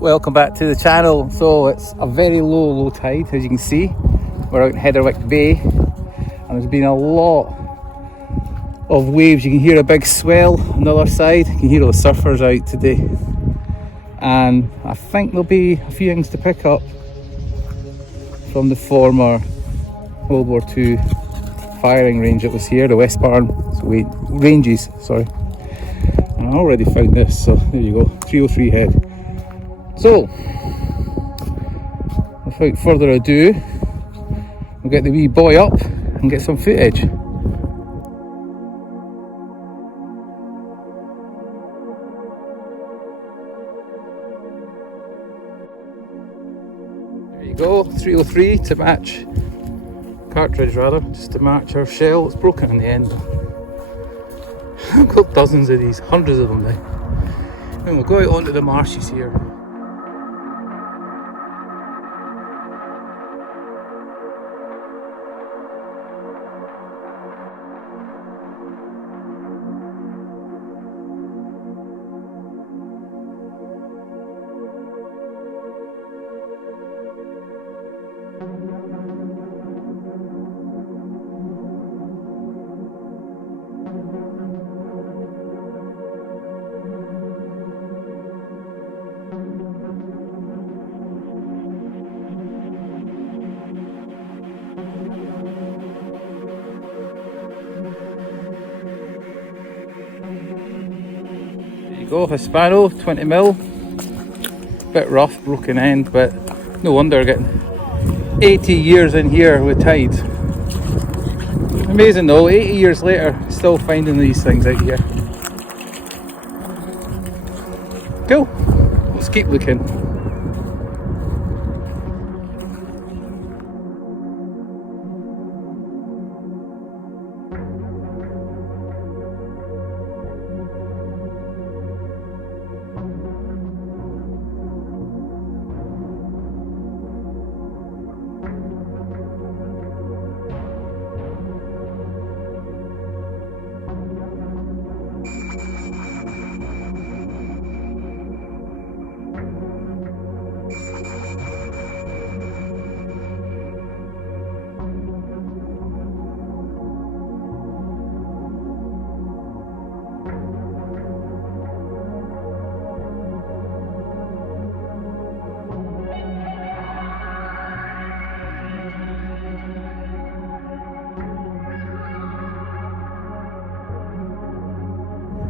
Welcome back to the channel. So it's a very low tide, as you can see. We're out in Hedderwick Bay and there's been a lot of waves. You can hear a big swell on the other side. You can hear all the surfers out today, and I think there'll be a few things to pick up from the former World War II firing range that was here, the West Barn ranges, sorry. And I already found this, so there you go, 303 head. So, without further ado, we'll get the wee boy up and get some footage. There you go, 303 to match, cartridge rather, just to match our shell. It's broken in the end. I've got dozens of these, hundreds of them now. And we'll go out onto the marshes here. Go, Hispano, 20mm, bit rough, broken end, but no wonder getting 80 years in here with tides. Amazing though, 80 years later, still finding these things out here. Cool, let's keep looking.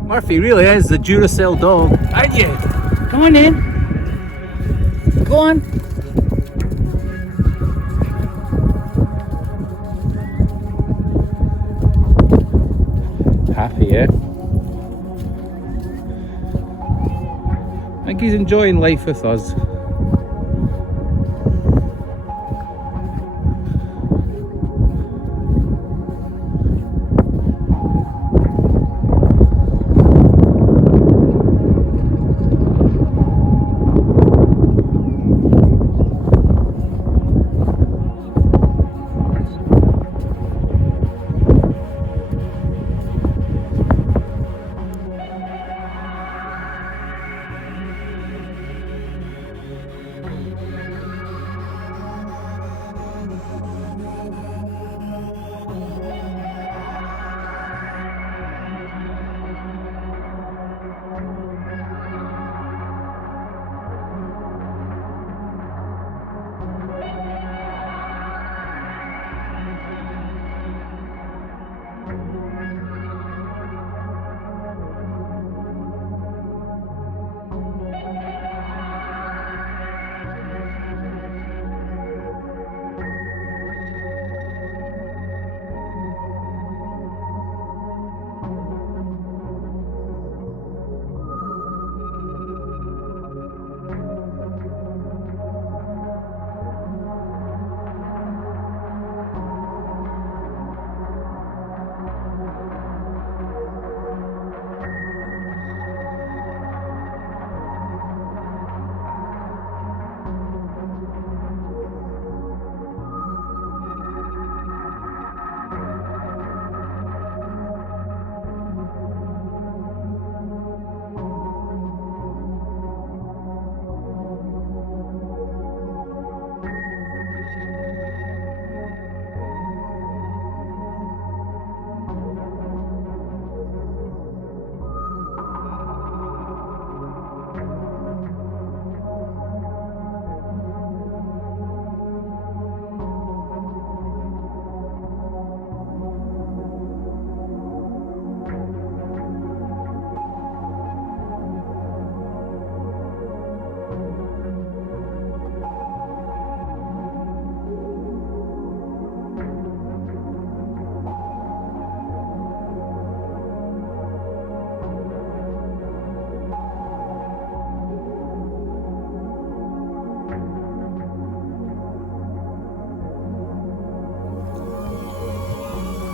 Murphy really is the Duracell dog, aren't you? Come on in. Go on. Happy, yeah? I think he's enjoying life with us.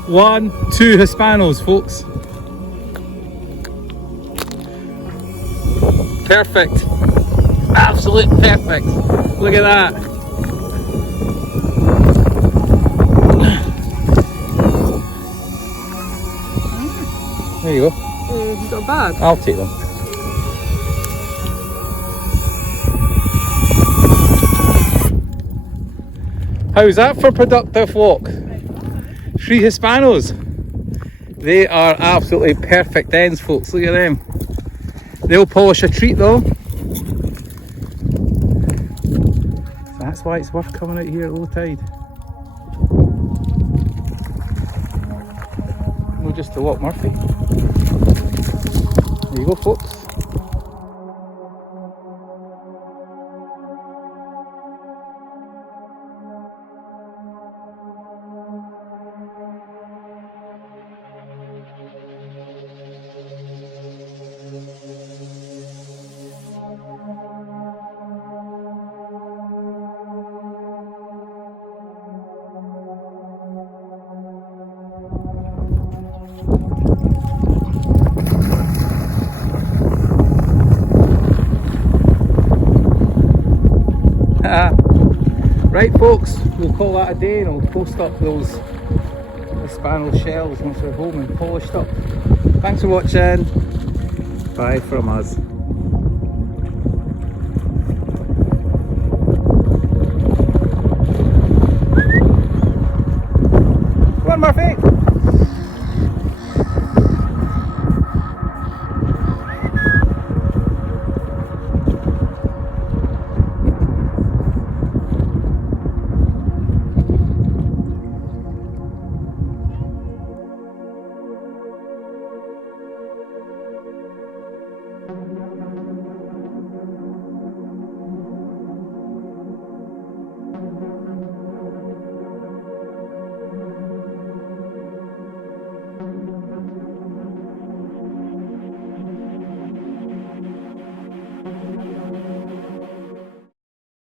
1, 2 Hispanos, folks. Perfect. Absolute perfect. Look at that. There you go. You've got a bag? I'll take them. How's that for productive walk? 3 Hispanos. They are absolutely perfect ends, folks. Look at them. They'll polish a treat though. So that's why it's worth coming out here at low tide. No, just to walk Murphy. There you go, folks. Right folks, we'll call that a day and we'll post up those Hispano shells once they're home and polished up. Thanks for watching. Bye from us. Come on Murphy!